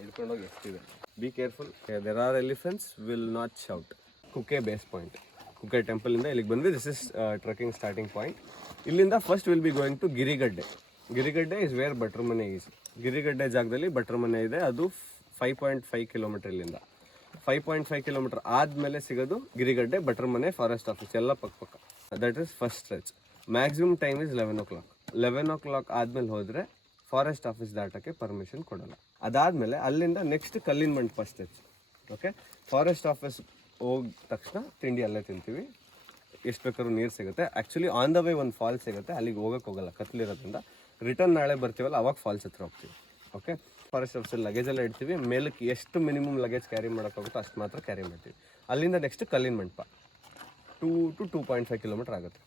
ಹಿಡ್ಕೊಂಡೋಗಿ ಎಷ್ಟಿದೆ. Be careful, there are elephants, will not shout. Kukke base point, Kukke ಟೆಂಪಲಿಂದ ಇಲ್ಲಿಗೆ ಬಂದ್ವಿ. This is trekking starting point. ಇಲ್ಲಿಂದ first will be going to Girigadde. Giragadde is where ಭಟ್ರ ಮನೆ is. ಗಿರಿಗಡ್ಡೆ ಜಾಗದಲ್ಲಿ ಭಟ್ರ ಮನೆ ಇದೆ. ಅದು 5.5 ಕಿಲೋಮೀಟರ್ ಇಲ್ಲಿಂದ. 5.5 ಕಿಲೋಮೀಟರ್ ಆದಮೇಲೆ ಸಿಗೋದು ಗಿರಿಗಡ್ಡೆ, ಭಟ್ರ ಮನೆ, ಫಾರೆಸ್ಟ್ ಆಫೀಸ್ ಎಲ್ಲ ಪಕ್ಕ. That is first stretch. Maximum time is 11 o'clock. 11 o'clock ಆದಮೇಲೆ ಹೋದರೆ ಫಾರೆಸ್ಟ್ ಆಫೀಸ್ ದಾಟೋಕ್ಕೆ ಪರ್ಮಿಷನ್ ಕೊಡೋಲ್ಲ. ಅದಾದಮೇಲೆ ಅಲ್ಲಿಂದ ನೆಕ್ಸ್ಟ್ ಕಲ್ಲಿನ ಮಂಟಪ ಸ್ಟ್ರೆಚ್. ಓಕೆ, ಫಾರೆಸ್ಟ್ ಆಫೀಸ್ ಹೋದ ತಕ್ಷಣ ತಿಂಡಿ ಅಲ್ಲೇ ತಿಂತೀವಿ. ಎಷ್ಟು ಬೇಕಾದ್ರೂ ನೀರು ಸಿಗುತ್ತೆ. ಆ್ಯಕ್ಚುಲಿ ಆನ್ ದ ವೇ ಒಂದು ಫಾಲ್ಸ್ ಸಿಗುತ್ತೆ, ಅಲ್ಲಿಗೆ ಹೋಗೋಕ್ಕೋಗಲ್ಲ ಕತ್ಲಿರೋದ್ರಿಂದ. ರಿಟರ್ನ್ ನಾಳೆ ಬರ್ತೀವಲ್ಲ ಅವಾಗ ಫಾಲ್ಸ್ ಹತ್ರ ಹೋಗ್ತೀವಿ. ಓಕೆ, ಫಾರೆಸ್ಟ್ ಆಫೀಸಲ್ಲಿ ಲಗೇಜೆಲ್ಲ ಇಡ್ತೀವಿ. ಮೇಲಕ್ಕೆ ಎಷ್ಟು ಮಿನಿಮಮ್ ಲಗೇಜ್ ಕ್ಯಾರಿ ಮಾಡೋಕ್ಕಾಗುತ್ತೋ ಅಷ್ಟು ಮಾತ್ರ ಕ್ಯಾರಿ ಮಾಡ್ತೀವಿ. ಅಲ್ಲಿಂದ ನೆಕ್ಸ್ಟ್ ಕಲ್ಲಿನ ಮಂಟಪ 2 to 2.5 ಕಿಲೋಮೀಟರ್ ಆಗುತ್ತೆ.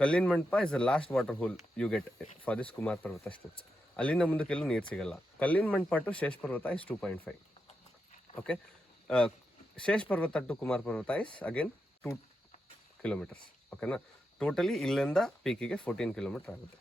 ಕಲ್ಲಿನ ಮಂಟಪ is the last water hole you get for this Kumar Parvatha stretch. ಅಲ್ಲಿಂದ ಮುಂದಕ್ಕೆಲ್ಲೂ ನೀರು ಸಿಗಲ್ಲ. ಕಲ್ಲಿನ ಮಂಟಪ ಟು ಶೇಷ್ ಪರ್ವತ ಇಸ್ 2.5. ಓಕೆ, ಶೇಷ್ ಪರ್ವತ to Kumara Parvatha is again 2 kilometers. ಓಕೆನಾ, ಟೋಟಲಿ ಇಲ್ಲಿಂದ ಪೀಕಿಗೆ 14 ಕಿಲೋಮೀಟರ್ ಆಗುತ್ತೆ.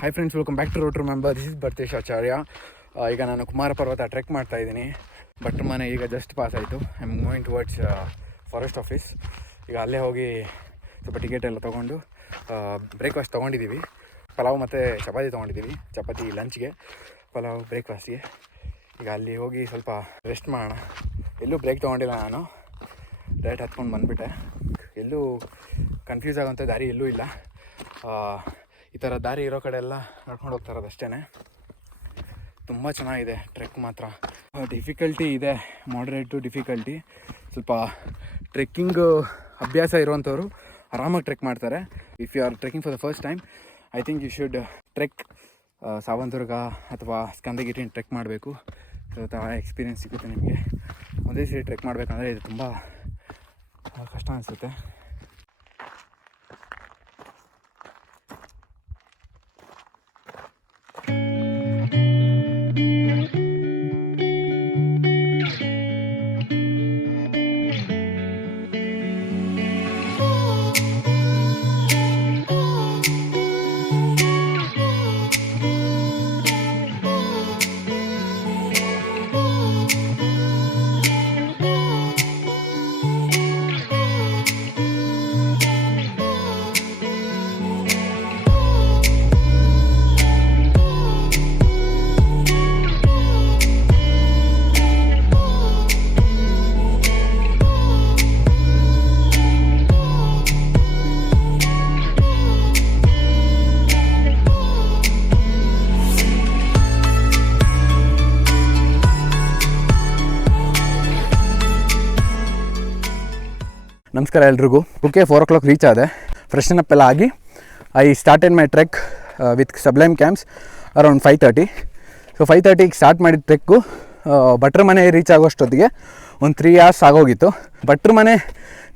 Hi friends, welcome back to road to remember. This is Bharthesh Acharya. ಈಗ ನಾನು ಕುಮಾರ ಪರ್ವತ ಟ್ರೆಕ್ ಮಾಡ್ತಾ ಇದ್ದೀನಿ. ಭಟ್ರ ಮನೆ ಈಗ ಜಸ್ಟ್ ಪಾಸ್ ಆಯಿತು. I am going towards forest office. ಈಗ ಅಲ್ಲೇ ಹೋಗಿ ಸ್ವಲ್ಪ ಟಿಕೆಟ್ ಎಲ್ಲ ತೊಗೊಂಡು ಬ್ರೇಕ್ಫಾಸ್ಟ್ ತೊಗೊಂಡಿದ್ದೀವಿ. ಪಲಾವ್ ಮತ್ತು ಚಪಾತಿ ತೊಗೊಂಡಿದ್ದೀವಿ. ಚಪಾತಿ ಲಂಚ್ಗೆ, ಪಲಾವ್ ಬ್ರೇಕ್ಫಾಸ್ಟ್ಗೆ. ಈಗ ಅಲ್ಲಿ ಹೋಗಿ ಸ್ವಲ್ಪ ರೆಸ್ಟ್ ಮಾಡೋಣ. ಎಲ್ಲೂ ಬ್ರೇಕ್ ತೊಗೊಂಡಿಲ್ಲ ನಾನು, ಡೈರೆಕ್ಟ್ ಹತ್ಕೊಂಡು ಬಂದುಬಿಟ್ಟೆ. ಎಲ್ಲೂ ಕನ್ಫ್ಯೂಸ್ ಆಗೋಂಥ ದಾರಿ ಎಲ್ಲೂ ಇಲ್ಲ. ಈ ಥರ ದಾರಿ ಇರೋ ಕಡೆ ಎಲ್ಲ ನಡ್ಕೊಂಡು ಹೋಗ್ತಾ ಇರೋದು ಅಷ್ಟೇ. ತುಂಬ ಚೆನ್ನಾಗಿದೆ ಟ್ರೆಕ್ ಮಾತ್ರ. ಡಿಫಿಕಲ್ಟಿ ಇದೆ, ಮಾಡ್ರೇಟ್ ಟು ಡಿಫಿಕಲ್ಟಿ. ಸ್ವಲ್ಪ ಟ್ರೆಕ್ಕಿಂಗ್ ಅಭ್ಯಾಸ ಇರುವಂಥವ್ರು ಆರಾಮಾಗಿ ಟ್ರೆಕ್ ಮಾಡ್ತಾರೆ. If you are trekking for the first time, I think you should trek Savandurga ಅಥವಾ ಸ್ಕಂದಗಿರಿನ ಟ್ರೆಕ್ ಮಾಡಬೇಕು. ಎಕ್ಸ್ಪೀರಿಯೆನ್ಸ್ ಸಿಗುತ್ತೆ ನಿಮಗೆ. ಒಂದೇ ಸರಿ ಟ್ರೆಕ್ ಮಾಡಬೇಕಂದ್ರೆ ಇದು ತುಂಬ ಕಷ್ಟ ಅನಿಸುತ್ತೆ. ನಮಸ್ಕಾರ ಎಲ್ರಿಗೂ. ಓಕೆ 4 o'clock ರೀಚ್ ಆದೆ. ಫ್ರೆಶನ್ ಅಪ್ ಎಲ್ಲ ಆಗಿ I started my trek with sublime camps around 5:30. So 5:30ಗೆ ಸ್ಟಾರ್ಟ್ ಮಾಡಿದ ಟ್ರೆಕ್ಕು ಭಟ್ರ ಮನೆ ರೀಚ್ ಆಗೋಷ್ಟೊತ್ತಿಗೆ ಒಂದು 3 hours ಆಗೋಗಿತ್ತು. ಭಟ್ರ ಮನೆ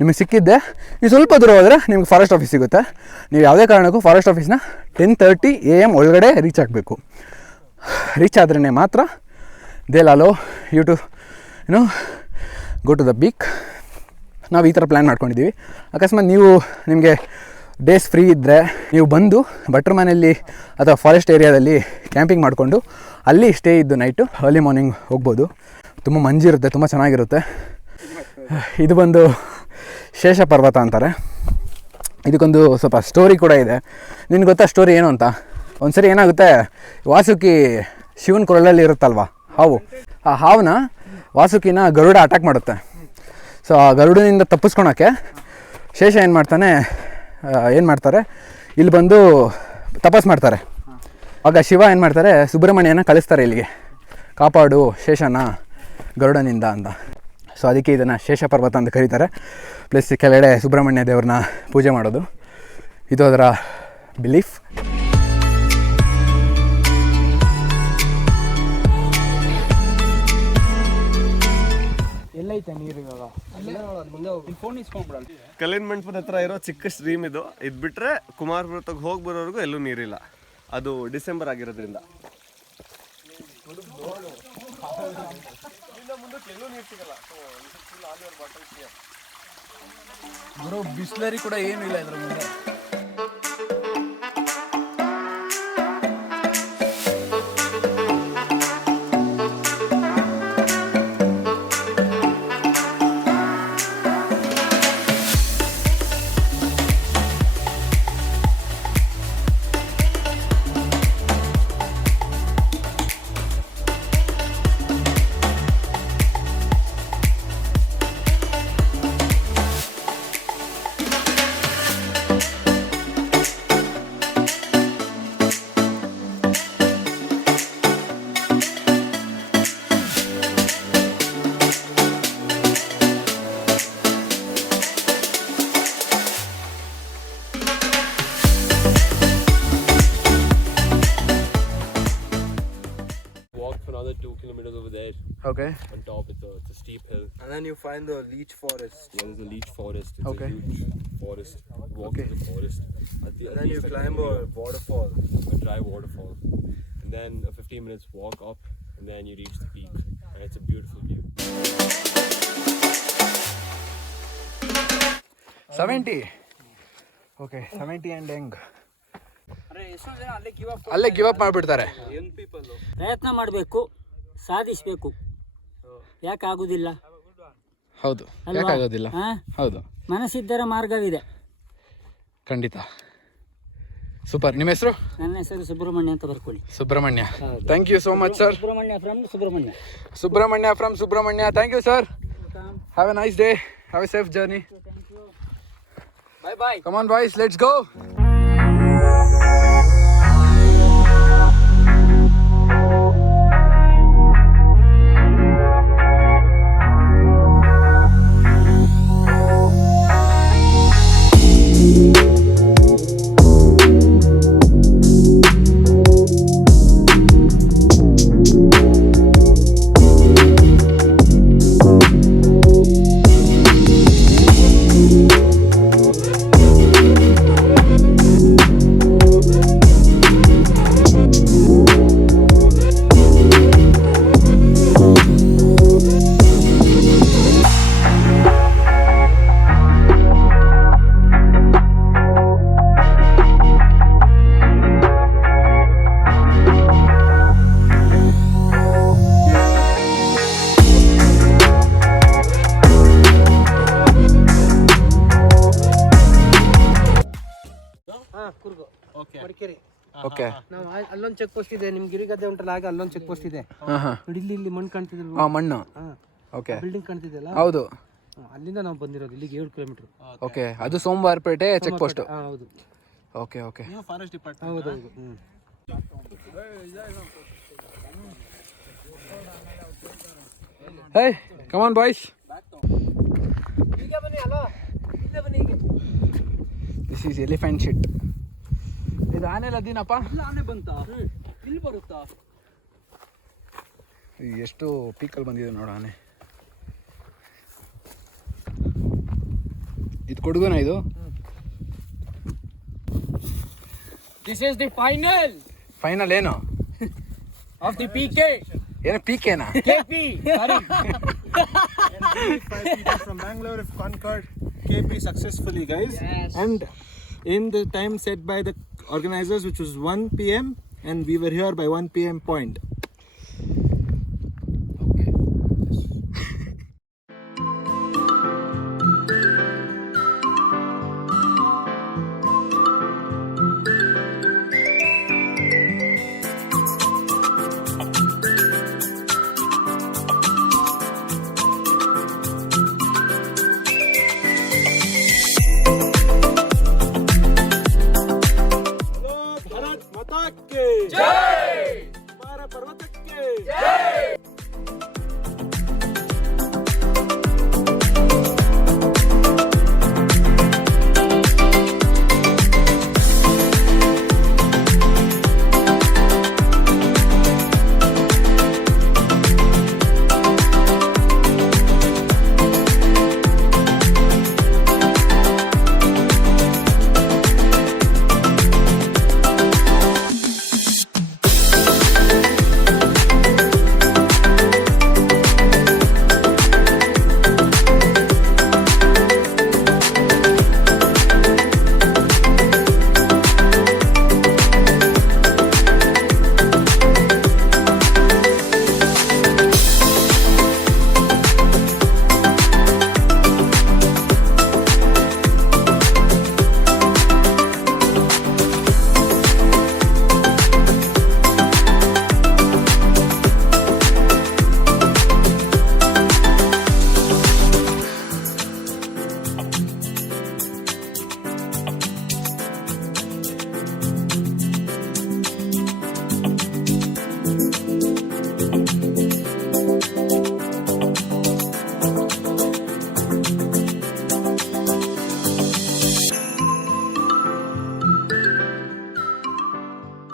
ನಿಮಗೆ ಸಿಕ್ಕಿದ್ದೆ ಈ ಸ್ವಲ್ಪ ದೂರ ಹೋದರೆ ನಿಮ್ಗೆ ಫಾರೆಸ್ಟ್ ಆಫೀಸ್ ಸಿಗುತ್ತೆ. ನೀವು ಯಾವುದೇ ಕಾರಣಕ್ಕೂ ಫಾರೆಸ್ಟ್ ಆಫೀಸ್ನ 10:30 AM ಒಳಗಡೆ ರೀಚ್ ಆಗಬೇಕು. ರೀಚ್ ಆದ್ರೇ ಮಾತ್ರ they'll allow you to go to the peak. ನಾವು ಈ ಥರ ಪ್ಲ್ಯಾನ್ ಮಾಡ್ಕೊಂಡಿದ್ದೀವಿ. ಅಕಸ್ಮಾತ್ ನಿಮಗೆ ಡೇಸ್ ಫ್ರೀ ಇದ್ದರೆ ನೀವು ಬಂದು ಭಟ್ರ ಮನೆಯಲ್ಲಿ ಅಥವಾ ಫಾರೆಸ್ಟ್ ಏರಿಯಾದಲ್ಲಿ ಕ್ಯಾಂಪಿಂಗ್ ಮಾಡಿಕೊಂಡು ಅಲ್ಲಿ ಸ್ಟೇ ಇದ್ದು ನೈಟು ಅರ್ಲಿ ಮಾರ್ನಿಂಗ್ ಹೋಗ್ಬೋದು. ತುಂಬ ಮಂಜಿರುತ್ತೆ, ತುಂಬ ಚೆನ್ನಾಗಿರುತ್ತೆ. ಇದು ಬಂದು ಶೇಷ ಪರ್ವತ ಅಂತಾರೆ. ಇದಕ್ಕೊಂದು ಸ್ವಲ್ಪ ಸ್ಟೋರಿ ಕೂಡ ಇದೆ. ನಿನ್ಗೆ ಗೊತ್ತಾ ಸ್ಟೋರಿ ಏನು ಅಂತ? ಒಂದು ಸರಿ ಏನಾಗುತ್ತೆ, ವಾಸುಕಿ ಶಿವನ ಕೊರಳಲ್ಲಿ ಇರುತ್ತಲ್ವ ಹಾವು, ಆ ಹಾವನ್ನ ವಾಸುಕಿನ ಗರುಡ ಅಟ್ಯಾಕ್ ಮಾಡುತ್ತೆ. ಸೊ ಆ ಗರುಡನಿಂದ ತಪ್ಪಿಸ್ಕೊಳಕ್ಕೆ ಶೇಷ ಏನು ಮಾಡ್ತಾರೆ, ಇಲ್ಲಿ ಬಂದು ತಪಸ್ ಮಾಡ್ತಾರೆ. ಆಗ ಶಿವ ಏನು ಮಾಡ್ತಾರೆ, ಸುಬ್ರಹ್ಮಣ್ಯನ ಕಳಿಸ್ತಾರೆ ಇಲ್ಲಿಗೆ, ಕಾಪಾಡು ಶೇಷನ ಗರುಡನಿಂದ ಅಂತ. ಸೊ ಅದಕ್ಕೆ ಇದನ್ನು ಶೇಷ ಪರ್ವತ ಅಂತ ಕರೀತಾರೆ. ಪ್ಲಸ್ ಕೆಳಗಡೆ ಸುಬ್ರಹ್ಮಣ್ಯ ದೇವ್ರನ್ನ ಪೂಜೆ ಮಾಡೋದು, ಇದು ಅದರ ಬಿಲೀಫ್. ಕಲ್ಲಿನ ಮಂಟಪದ ಹತ್ರ ಇರೋ ಚಿಕ್ಕ ಸ್ಟ್ರೀಮ್ ಇದು ಬಿಟ್ರೆ ಕುಮಾರಪುರಕ್ಕೆ ಹೋಗಿ ಬರೋರ್ಗು ಎಲ್ಲೂ ನೀರಿಲ್ಲ. ಅದು ಡಿಸೆಂಬರ್ ಆಗಿರೋದ್ರಿಂದ ಬಿಸ್ಲರಿ ಕೂಡ ಏನು ಇಲ್ಲ ಇದ್ರ ಮುಂದೆ. Okay. On top, it's a steep hill. And then you find the leech forest. Yeah, there's a leech forest. It's Okay. a huge forest. Walk through the forest. And then you climb a waterfall. A dry waterfall. And then a 15 minutes walk up, and then you reach the peak. And it's a beautiful view. 70. Okay, 70 and ಹೆಂಗ್ ಅಲ್ಲೇ give up ಮಾಡಿಬಿಡ್ತಾರೆ. ಪ್ರಯತ್ನ ಮಾಡಬೇಕು, ಸಾಧಿಸಬೇಕು. ಯಾಕೆ ಆಗುದಿಲ್ಲ? ಹೌದು, ಯಾಕಾಗೋದಿಲ್ಲ? ಹೌದು, ಮನಸ್ಸಿದ್ದರ ಮಾರ್ಗವಿದೆ. ಖಂಡಿತ. ಸೂಪರ್. ನಿಮ್ಮ ಹೆಸರು? ನನ್ನ ಹೆಸರು ಸುಬ್ರಹ್ಮಣ್ಯ ಅಂತ ಬರ್ಕೊಳ್ಳಿ. Subrahmanya. Thank you so much sir. Subrahmanya from Subrahmanya. Subrahmanya from Subrahmanya. Thank you sir. Have a nice day. Have a safe journey. Bye bye. Come on boys, let's go. Okay. ನಾವು ಅಲ್ಲೊಂದು ಚೆಕ್ ಪೋಸ್ಟ್ ಇದೆ, ನಿಮ್ ಗಿರಿಗದ್ದೆ ಉಂಟಲ್ಲ, ಹಾಗೆ ಅಲ್ಲೊಂದು ಚೆಕ್ ಪೋಸ್ಟ್ ಇದೆ. ನೋಡಿ ಇಲ್ಲಿ ಮಣ್ಣು ಕಾಣ್ತಿದ್ರು. ಮಣ್ಣು. ಓಕೆ. ಬಿಲ್ಡಿಂಗ್ ಕಾಣ್ತಿದೆಯಲ್ಲ, ಹೌದು. ಅಲ್ಲಿಂದ ನಾವು ಬಂದಿರೋದು ಇಲ್ಲಿಗೆ 7 ಕಿಲೋಮೀಟರ್. ಓಕೆ, ಅದು ಸೋಮವಾರಪೇಟೆ ಚೆಕ್ ಪೋಸ್ಟ್. ಹೌದು. Okay okay. Forest department. ಹೌದು. Hey, come on boys. ಈಗ ಬನ್ನಿ. ಹಲೋ ದಿಸ್ ಈಸ್ ಎಲಿಫೆಂಟ್ ಶಿಟ್. ಇದು ಆನೆ ಲದ್ದೀನಪ್ಪ. ಆನೆ ಬಂತಾ ಇಲ್ಲಿ ಬರುತ್ತಾ? ಎಷ್ಟು ಪೀಕಲ್ಲಿ ಬಂದಿದೆ ನೋಡು ಆನೆ. ಇದು ಕೊಡಗುನ ಇದು? This is the final final ಏನು ಆಫ್ ದಿ ಪಿಕೆ. ಏನು ಪೀಕೆನಾ? KP sorry. And these 5 people from Bangalore have conquered KP successfully, guys. Yes. And in the time set by the organizers, which was 1 p.m., and we were here by 1 p.m. point. Bharat माता के जय, हमारा पर्वत के जय।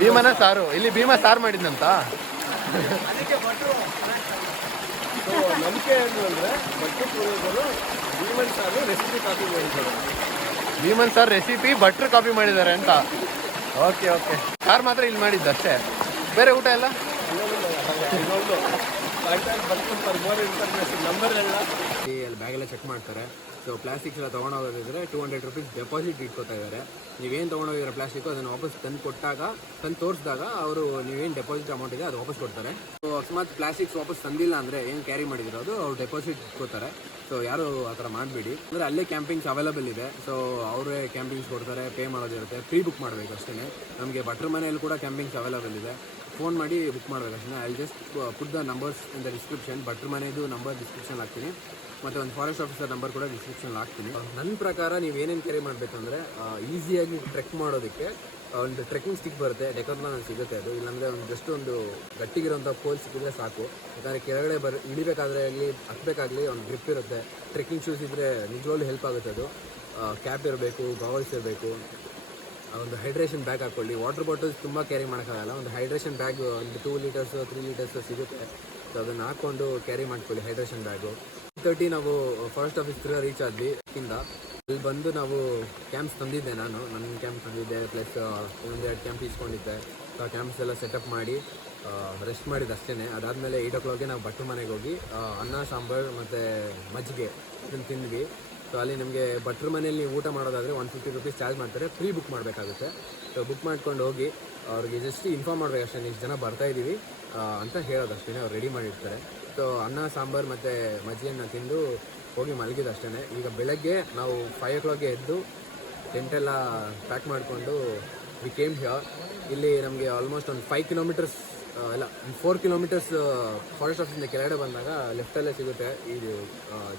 ಭೀಮನ ಸಾರು ಇಲ್ಲಿ ಭೀಮ ಸಾರು ಮಾಡಿದ್ನಂತ. ನಂಬಿಕೆ ಏನು ಅಂದರೆ ಭಟ್ರು ಪೂರ್ವಜರು ಭೀಮನ್ ಸಾರು ರೆಸಿಪಿ ಕಾಪಿ ಮಾಡಿದ್ದಾರೆ. ಭೀಮನ್ ಸಾರ್ ರೆಸಿಪಿ ಭಟ್ರು ಕಾಪಿ ಮಾಡಿದ್ದಾರೆ ಅಂತ. Okay okay. ಸಾರು ಮಾತ್ರ ಇಲ್ಲಿ ಮಾಡಿದ್ದು ಅಷ್ಟೇ, ಬೇರೆ ಊಟ ಎಲ್ಲ ಇನ್ನೊಂದು ಕಾಂಟ್ಯಾಕ್ಟ್ ಬರ್ತೀನಿ ಫಾರ್ ಮೋರ್ ಇನ್ಫಾರ್ಮೇಷನ್ ನಂಬರ್ ಎಲ್ಲ ಅಲ್ಲಿ ಬ್ಯಾಗೆಲ್ಲ ಚೆಕ್ ಮಾಡ್ತಾರೆ. ಸೊ ಪ್ಲಾಸ್ಟಿಕ್ಸ್ ಎಲ್ಲ ತೊಗೊಂಡೋಗೋದಿದ್ರೆ 200 rupees ಡೆಪಾಸಿಟ್ ಇಟ್ಕೋತಾ ಇದ್ದಾರೆ. ನೀವೇನು ತೊಗೊಂಡೋಗಿರೋ ಪ್ಲಾಸ್ಟಿಕ್ಕು ಅದನ್ನು ವಾಪಸ್ ತಂದು ಕೊಟ್ಟಾಗ ತಂದು ತೋರಿಸಿದಾಗ ಅವರು ನೀವೇನು ಡೆಪಾಸಿಟ್ ಅಮೌಂಟ್ ಇದೆ ಅದು ವಾಪಸ್ ಕೊಡ್ತಾರೆ. ಸೊ ಅಕಸ್ಮಾತ್ ಪ್ಲಾಸ್ಟಿಕ್ಸ್ ವಾಪಸ್ ತಂದಿಲ್ಲ ಅಂದರೆ ಏನು ಕ್ಯಾರಿ ಮಾಡಿದಿರೋ ಅದು ಅವ್ರು ಡೆಪಾಸಿಟ್ ಇಟ್ಕೋತಾರೆ. ಸೊ ಯಾರು ಆ ಥರ ಮಾಡಬೇಡಿ. ಅಂದರೆ ಅಲ್ಲೇ ಕ್ಯಾಂಪಿಂಗ್ಸ್ ಅವೈಲೇಬಲ್ ಇದೆ. ಸೊ ಅವರೇ ಕ್ಯಾಂಪಿಂಗ್ಸ್ ಕೊಡ್ತಾರೆ, ಪೇ ಮಾಡೋದಿರುತ್ತೆ, ಪ್ರೀ ಬುಕ್ ಮಾಡಬೇಕು ಅಷ್ಟೇ. ನಮಗೆ ಭಟ್ರ ಮನೆಯಲ್ಲಿ ಕೂಡ ಕ್ಯಾಂಪಿಂಗ್ಸ್ ಅವೈಲೇಬಲ್ ಇದೆ, ಫೋನ್ ಮಾಡಿ ಬುಕ್ ಮಾಡಬೇಕು ಅಷ್ಟೇ. I just put the numbers in the description. ಭಟ್ರ ಮನೆಯದು ನಂಬರ್ ಡಿಸ್ಕ್ರಿಪ್ಷನ್ ಹಾಕ್ತೀನಿ, ಮತ್ತು ಒಂದು ಫಾರೆಸ್ಟ್ ಆಫೀಸರ್ ನಂಬರ್ ಕೂಡ ಡಿಸ್ಕ್ರಿಪ್ಷನ್ ಹಾಕ್ತೀನಿ. ನನ್ನ ಪ್ರಕಾರ ನೀವು ಏನೇನು ಕ್ಯಾರಿ ಮಾಡಬೇಕಂದ್ರೆ ಈಸಿಯಾಗಿ ಟ್ರೆಕ್ ಮಾಡೋದಕ್ಕೆ ಒಂದು ಟ್ರೆಕ್ಕಿಂಗ್ ಸ್ಟಿಕ್ ಬರುತ್ತೆ, ಡೆಕಾಥ್ಲಾನ್ ಸಿಗುತ್ತೆ ಅದು. ಇಲ್ಲಾಂದರೆ ಒಂದು ಜಸ್ಟ್ ಒಂದು ಗಟ್ಟಿಗಿರೋಂಥ ಪೋಲ್ ಸಿಕ್ಕಿದ್ರೆ ಸಾಕು. ಯಾಕಂದರೆ ಕೆಳಗಡೆ ಇಳಿಬೇಕಾದ್ರೆ ಆಗಲಿ ಹತ್ತಬೇಕಾಗಲಿ ಒಂದು ಗ್ರಿಪ್ ಇರುತ್ತೆ. ಟ್ರೆಕ್ಕಿಂಗ್ ಶೂಸ್ ಇದ್ದರೆ ನಿಜವಾಗ್ಲೂ ಹೆಲ್ಪ್ ಆಗುತ್ತೆ ಅದು. ಕ್ಯಾಪ್ ಇರಬೇಕು, ಗಾಗಲ್ಸ್ ಇರಬೇಕು, ಒಂದು ಹೈಡ್ರೇಷನ್ ಬ್ಯಾಗ್ ಹಾಕ್ಕೊಳ್ಳಿ. ವಾಟರ್ ಬಾಟಲ್ಸ್ ತುಂಬ ಕ್ಯಾರಿ ಮಾಡೋಕ್ಕಾಗಲ್ಲ, ಒಂದು ಹೈಡ್ರೇಷನ್ ಬ್ಯಾಗ್ ಒಂದು 2 ಲೀಟರ್ಸ್ 3 ಲೀಟರ್ಸ್ ಸಿಗುತ್ತೆ. ಸೊ ಅದನ್ನು ಹಾಕ್ಕೊಂಡು ಕ್ಯಾರಿ ಮಾಡ್ಕೊಳ್ಳಿ ಹೈಡ್ರೇಷನ್ ಬ್ಯಾಗು. 30 ನಾವು ಫಾರೆಸ್ಟ್ ಆಫೀಸ್ ಹತ್ರ ರೀಚ್ ಆದ್ವಿ. ಇಲ್ಲಿ ಬಂದು ನಾವು ಕ್ಯಾಂಪ್ಸ್ ತಂದಿದ್ದೆ, ನನ್ನ ಕ್ಯಾಂಪ್ ತಂದಿದ್ದೆ, ಪ್ಲಸ್ 1-2 ಕ್ಯಾಂಪ್ ಇಸ್ಕೊಂಡಿದ್ದೆ. ಸೊ ಆ ಕ್ಯಾಂಪ್ಸ್ ಎಲ್ಲ ಸೆಟಪ್ ಮಾಡಿ ರೆಸ್ಟ್ ಮಾಡಿದ್ದು ಅಷ್ಟೇ. ಅದಾದಮೇಲೆ 8 o'clockಗೆ ನಾವು ಭಟ್ರ ಮನೆಗೆ ಹೋಗಿ ಅನ್ನ ಸಾಂಬಾರು ಮತ್ತು ಮಜ್ಜಿಗೆ ಇದನ್ನು ತಿಂದ್ವಿ. ಸೊ ಅಲ್ಲಿ ನಮಗೆ ಭಟ್ರ ಮನೇಲಿ ನೀವು ಊಟ ಮಾಡೋದಾದರೆ 150 rupees ಚಾರ್ಜ್ ಮಾಡ್ತಾರೆ, ಪ್ರೀ ಬುಕ್ ಮಾಡಬೇಕಾಗುತ್ತೆ. ಸೊ ಬುಕ್ ಮಾಡ್ಕೊಂಡು ಹೋಗಿ ಅವ್ರಿಗೆ ಜಸ್ಟ್ ಇನ್ಫಾರ್ಮ್ ಮಾಡಬೇಕು ಅಷ್ಟೇ, ಇಷ್ಟು ಜನ ಬರ್ತಾಯಿದ್ದೀವಿ ಅಂತ ಹೇಳೋದು ಅಷ್ಟೇ, ಅವ್ರು ರೆಡಿ ಮಾಡಿರ್ತಾರೆ. ಸೊ ಅನ್ನ ಸಾಂಬಾರು ಮತ್ತು ಮಜ್ಜಿಗೆಯನ್ನು ತಿಂದು ಹೋಗಿ ಮಲಗಿದ್ದು ಅಷ್ಟೇ. ಈಗ ಬೆಳಗ್ಗೆ ನಾವು 5 o'clockಗೆ ಎದ್ದು ಟೆಂಟೆಲ್ಲ ಪ್ಯಾಕ್ ಮಾಡಿಕೊಂಡು ವಿ ಕೇಮ್ ಹಿಯರ್. ಇಲ್ಲಿ ನಮಗೆ ಆಲ್ಮೋಸ್ಟ್ ಒಂದು 5 kilometers ಇಲ್ಲ 4 kilometers ಫಾರೆಸ್ಟ್ ಆಫೀಸಿಂದ ಕೆಳಗಡೆ ಬಂದಾಗ ಲೆಫ್ಟಲ್ಲೇ ಸಿಗುತ್ತೆ ಇದು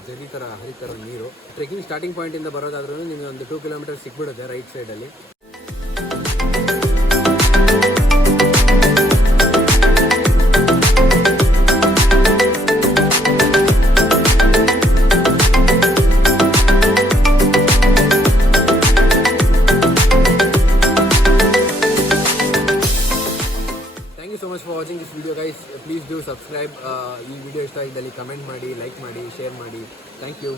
ಜರಿ ಥರ ಹರಿತರ ನೀರು. ಟ್ರೆಕ್ಕಿಂಗ್ ಸ್ಟಾರ್ಟಿಂಗ್ ಪಾಯಿಂಟಿಂದ ಬರೋದಾದ್ರೂ ನಿಮಗೆ ಒಂದು 2 kilometers ಸಿಕ್ಬಿಡುತ್ತೆ ರೈಟ್ ಸೈಡಲ್ಲಿ. ಸಬ್ಸ್ಕ್ರೈಬ್. ಈ ವಿಡಿಯೋ ಇಷ್ಟ ಆಗಿದ್ದಲ್ಲಿ ಕಮೆಂಟ್ ಮಾಡಿ, ಲೈಕ್ ಮಾಡಿ, ಶೇರ್ ಮಾಡಿ. Thank you.